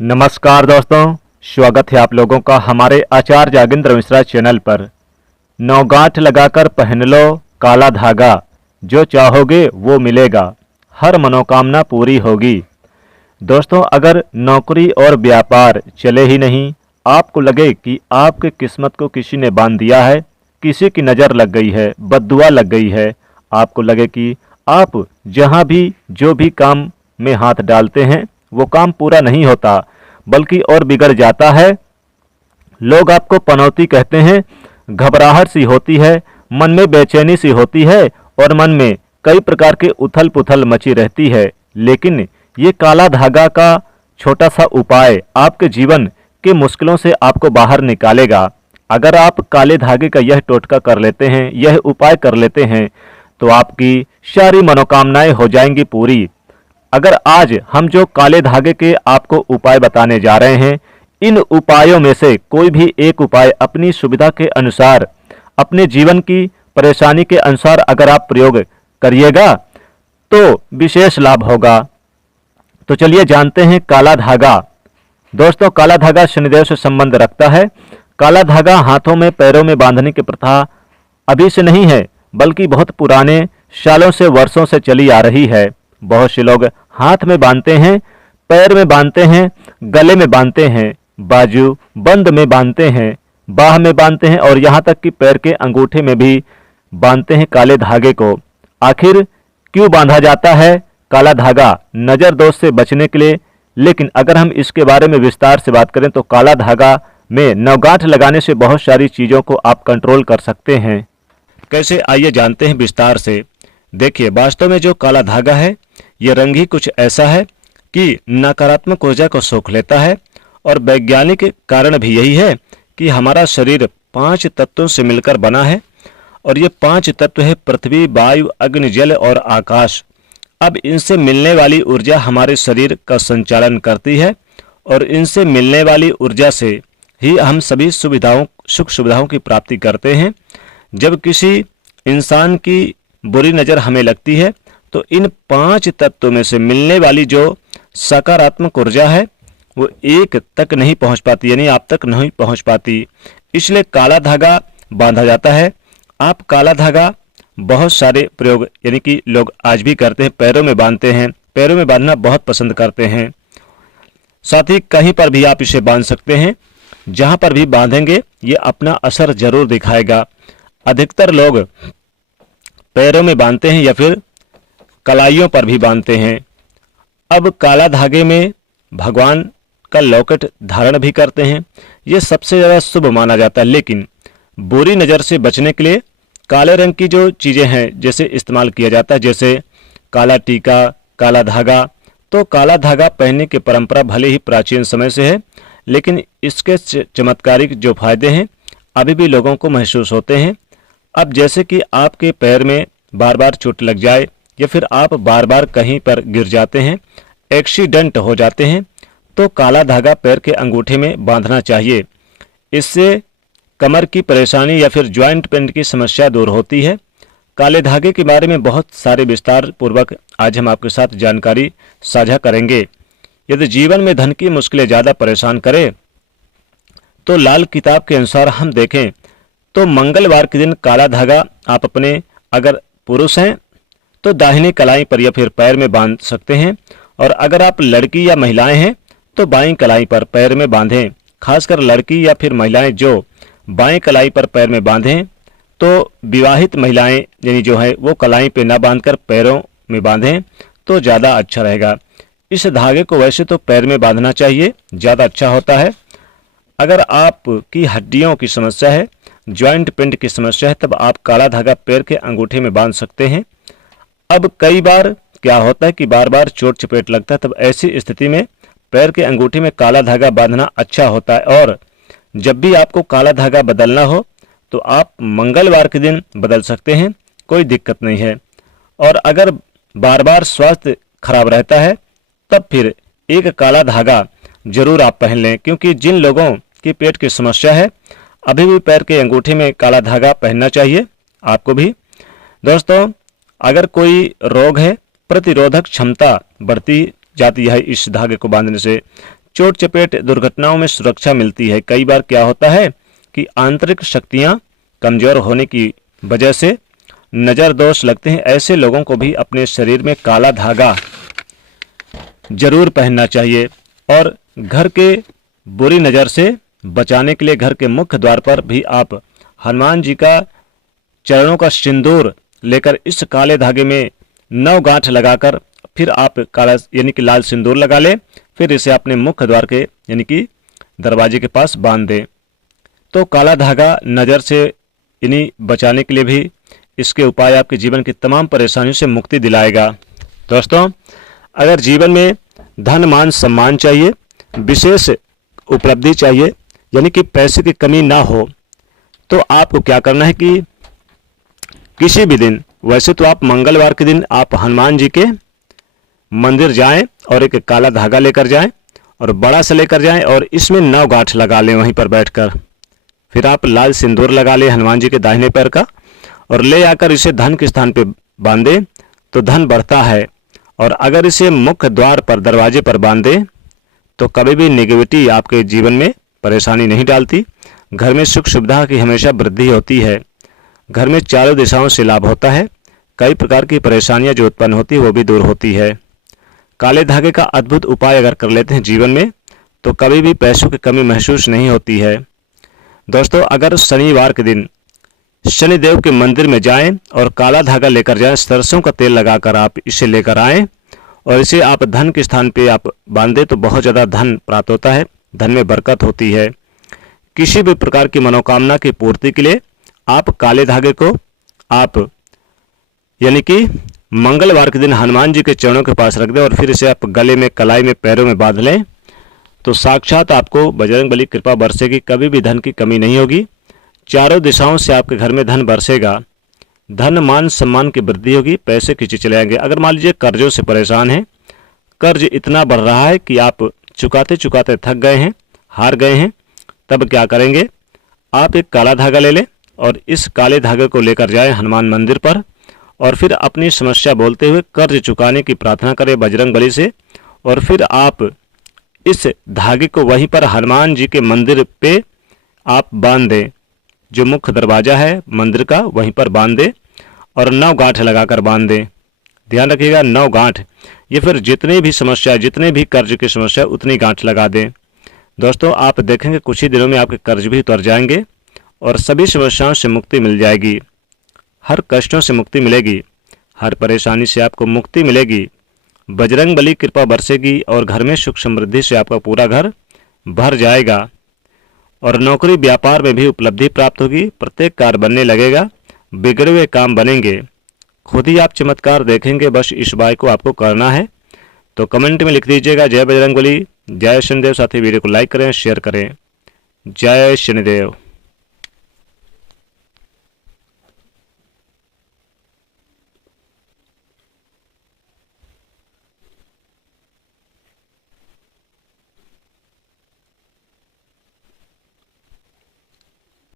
नमस्कार दोस्तों, स्वागत है आप लोगों का हमारे आचार्य जागेंद्र मिश्रा चैनल पर। नौगांठ लगाकर पहन लो काला धागा, जो चाहोगे वो मिलेगा, हर मनोकामना पूरी होगी। दोस्तों, अगर नौकरी और व्यापार चले ही नहीं, आपको लगे कि आपकी किस्मत को किसी ने बांध दिया है, किसी की नज़र लग गई है, बद्दुआ लग गई है, आपको लगे कि आप जहाँ भी जो भी काम में हाथ डालते हैं वो काम पूरा नहीं होता बल्कि और बिगड़ जाता है, लोग आपको पनौती कहते हैं, घबराहट सी होती है, मन में बेचैनी सी होती है और मन में कई प्रकार के उथल पुथल मची रहती है। लेकिन ये काला धागा का छोटा सा उपाय आपके जीवन के मुश्किलों से आपको बाहर निकालेगा। अगर आप काले धागे का यह टोटका कर लेते हैं, यह उपाय कर लेते हैं, तो आपकी सारी मनोकामनाएं हो जाएंगी पूरी। अगर आज हम जो काले धागे के आपको उपाय बताने जा रहे हैं, इन उपायों में से कोई भी एक उपाय अपनी सुविधा के अनुसार, अपने जीवन की परेशानी के अनुसार अगर आप प्रयोग करिएगा तो विशेष लाभ होगा। तो चलिए जानते हैं काला धागा। दोस्तों, काला धागा शनिदेव से संबंध रखता है। काला धागा हाथों में पैरों में बांधने की प्रथा अभी से नहीं है, बल्कि बहुत पुराने सालों से, वर्षों से चली आ रही है। बहुत से लोग हाथ में बांधते हैं, पैर में बांधते हैं, गले में बांधते हैं, बाजू बंद में बांधते हैं, बाह में बांधते हैं और यहाँ तक कि पैर के अंगूठे में भी बांधते हैं काले धागे को। आखिर क्यों बांधा जाता है काला धागा? नज़र दोष से बचने के लिए। लेकिन अगर हम इसके बारे में विस्तार से बात करें तो काला धागा में नौगांठ लगाने से बहुत सारी चीज़ों को आप कंट्रोल कर सकते हैं। कैसे, आइए जानते हैं विस्तार से। देखिए, वास्तव में जो काला धागा है, यह रंग ही कुछ ऐसा है कि नकारात्मक ऊर्जा को सोख लेता है। और वैज्ञानिक कारण भी यही है कि हमारा शरीर 5 तत्वों से मिलकर बना है और ये 5 तत्व है पृथ्वी, वायु, अग्नि, जल और आकाश। अब इनसे मिलने वाली ऊर्जा हमारे शरीर का संचालन करती है और इनसे मिलने वाली ऊर्जा से ही हम सभी सुख सुविधाओं की प्राप्ति करते हैं। जब किसी इंसान की बुरी नज़र हमें लगती है तो इन 5 तत्वों में से मिलने वाली जो सकारात्मक ऊर्जा है वो एक तक नहीं पहुंच पाती, यानी आप तक नहीं पहुंच पाती। इसलिए काला धागा बांधा जाता है। आप काला धागा बहुत सारे प्रयोग यानी कि लोग आज भी करते हैं, पैरों में बांधते हैं, पैरों में बांधना बहुत पसंद करते हैं। साथ ही कहीं पर भी आप इसे बांध सकते हैं। जहां पर भी बांधेंगे ये अपना असर जरूर दिखाएगा। अधिकतर लोग पैरों में बांधते हैं या फिर कलाइयों पर भी बांधते हैं। अब काला धागे में भगवान का लॉकेट धारण भी करते हैं। ये सबसे ज़्यादा शुभ माना जाता है। लेकिन बुरी नज़र से बचने के लिए काले रंग की जो चीज़ें हैं जैसे इस्तेमाल किया जाता है, जैसे काला टीका, काला धागा। तो काला धागा पहनने की परंपरा भले ही प्राचीन समय से है, लेकिन इसके चमत्कारिक जो फायदे हैं अभी भी लोगों को महसूस होते हैं। अब जैसे कि आपके पैर में बार बार चोट लग जाए या फिर आप बार बार कहीं पर गिर जाते हैं, एक्सीडेंट हो जाते हैं, तो काला धागा पैर के अंगूठे में बांधना चाहिए। इससे कमर की परेशानी या फिर जॉइंट पेन की समस्या दूर होती है। काले धागे के बारे में बहुत सारे विस्तार पूर्वक आज हम आपके साथ जानकारी साझा करेंगे। यदि जीवन में धन की मुश्किलें ज़्यादा परेशान करें तो लाल किताब के अनुसार हम देखें तो मंगलवार के दिन काला धागा आप अपने, अगर पुरुष हैं तो दाहिनी कलाई पर या फिर पैर में बांध सकते हैं, और अगर आप लड़की या महिलाएं हैं तो बाईं कलाई पर पैर में बांधें। खासकर लड़की या फिर महिलाएं जो बाईं कलाई पर पैर में बांधें, तो विवाहित महिलाएं यानी जो है वो कलाई पे ना बांधकर पैरों में बांधें तो ज़्यादा अच्छा रहेगा। इस धागे को वैसे तो पैर में बांधना चाहिए, ज़्यादा अच्छा होता है। अगर आपकी हड्डियों की समस्या है, जॉइंट पेन की समस्या है, तब आप काला धागा पैर के अंगूठे में बांध सकते हैं। अब कई बार क्या होता है कि बार बार चोट चपेट लगता है, तब ऐसी स्थिति में पैर के अंगूठे में काला धागा बांधना अच्छा होता है। और जब भी आपको काला धागा बदलना हो तो आप मंगलवार के दिन बदल सकते हैं, कोई दिक्कत नहीं है। और अगर बार बार स्वास्थ्य खराब रहता है तब फिर एक काला धागा जरूर आप पहन लें, क्योंकि जिन लोगों की पेट की समस्या है अभी भी पैर के अंगूठे में काला धागा पहनना चाहिए आपको भी। दोस्तों, अगर कोई रोग है, प्रतिरोधक क्षमता बढ़ती जाती है इस धागे को बांधने से। चोट चपेट दुर्घटनाओं में सुरक्षा मिलती है। कई बार क्या होता है कि आंतरिक शक्तियां कमजोर होने की वजह से नज़र दोष लगते हैं। ऐसे लोगों को भी अपने शरीर में काला धागा जरूर पहनना चाहिए। और घर के बुरी नज़र से बचाने के लिए घर के मुख्य द्वार पर भी आप हनुमान जी का चरणों का सिंदूर लेकर इस काले धागे में 9 गांठ लगाकर फिर आप काला यानी कि लाल सिंदूर लगा लें, फिर इसे अपने मुख्य द्वार के यानी कि दरवाजे के पास बांध दें। तो काला धागा नज़र से यानी बचाने के लिए भी इसके उपाय आपके जीवन की तमाम परेशानियों से मुक्ति दिलाएगा। दोस्तों, अगर जीवन में धन मान सम्मान चाहिए, विशेष उपलब्धि चाहिए, यानी कि पैसे की कमी ना हो, तो आपको क्या करना है कि किसी भी दिन, वैसे तो आप मंगलवार के दिन आप हनुमान जी के मंदिर जाएं और एक काला धागा लेकर जाएं और बड़ा सा लेकर जाएं और इसमें 9 गांठ लगा लें वहीं पर बैठकर। फिर आप लाल सिंदूर लगा लें हनुमान जी के दाहिने पैर का और ले आकर इसे धन के स्थान पे बांधें तो धन बढ़ता है। और अगर इसे मुख्य द्वार पर दरवाजे पर बांधें तो कभी भी नेगेटिविटी आपके जीवन में परेशानी नहीं डालती। घर में सुख सुविधा की हमेशा वृद्धि होती है। घर में चारों दिशाओं से लाभ होता है। कई प्रकार की परेशानियां जो उत्पन्न होती है वो भी दूर होती है। काले धागे का अद्भुत उपाय अगर कर लेते हैं जीवन में तो कभी भी पैसों की कमी महसूस नहीं होती है। दोस्तों, अगर शनिवार के दिन शनिदेव के मंदिर में जाएं और काला धागा लेकर जाएं, सरसों का तेल लगाकर आप इसे लेकर आएं और इसे आप धन के स्थान पे आप बांधें तो बहुत ज़्यादा धन प्राप्त होता है, धन में बरकत होती है। किसी भी प्रकार की मनोकामना की पूर्ति के लिए आप काले धागे को आप यानी कि मंगलवार के दिन हनुमान जी के चरणों के पास रख दें और फिर इसे आप गले में, कलाई में, पैरों में बांध लें तो साक्षात आपको बजरंगबली कृपा बरसेगी। कभी भी धन की कमी नहीं होगी। चारों दिशाओं से आपके घर में धन बरसेगा। धन मान सम्मान की वृद्धि होगी। पैसे खींचे चले आएंगे। अगर मान लीजिए कर्जों से परेशान हैं, कर्ज इतना बढ़ रहा है कि आप चुकाते चुकाते थक गए हैं, हार गए हैं, तब क्या करेंगे, आप एक काला धागा ले लें और इस काले धागे को लेकर जाएं हनुमान मंदिर पर और फिर अपनी समस्या बोलते हुए कर्ज चुकाने की प्रार्थना करें बजरंगबली से और फिर आप इस धागे को वहीं पर हनुमान जी के मंदिर पे आप बांध दें। जो मुख्य दरवाजा है मंदिर का वहीं पर बांध दें और 9 गांठ लगाकर बांध दें। ध्यान रखिएगा 9 गांठ, ये फिर जितनी भी समस्या, जितने भी कर्ज की समस्या उतनी गांठ लगा दें। दोस्तों, आप देखेंगे कुछ ही दिनों में आपके कर्ज भी उतर जाएंगे और सभी समस्याओं से मुक्ति मिल जाएगी। हर कष्टों से मुक्ति मिलेगी, हर परेशानी से आपको मुक्ति मिलेगी। बजरंगबली कृपा बरसेगी और घर में सुख समृद्धि से आपका पूरा घर भर जाएगा और नौकरी व्यापार में भी उपलब्धि प्राप्त होगी। प्रत्येक कार्य बनने लगेगा, बिगड़े हुए काम बनेंगे। खुद ही आप चमत्कार देखेंगे। बस इस उपाय को आपको करना है। तो कमेंट में लिख दीजिएगा जय बजरंगबली, जय शनिदेव। साथ ही वीडियो को लाइक करें, शेयर करें। जय शनिदेव।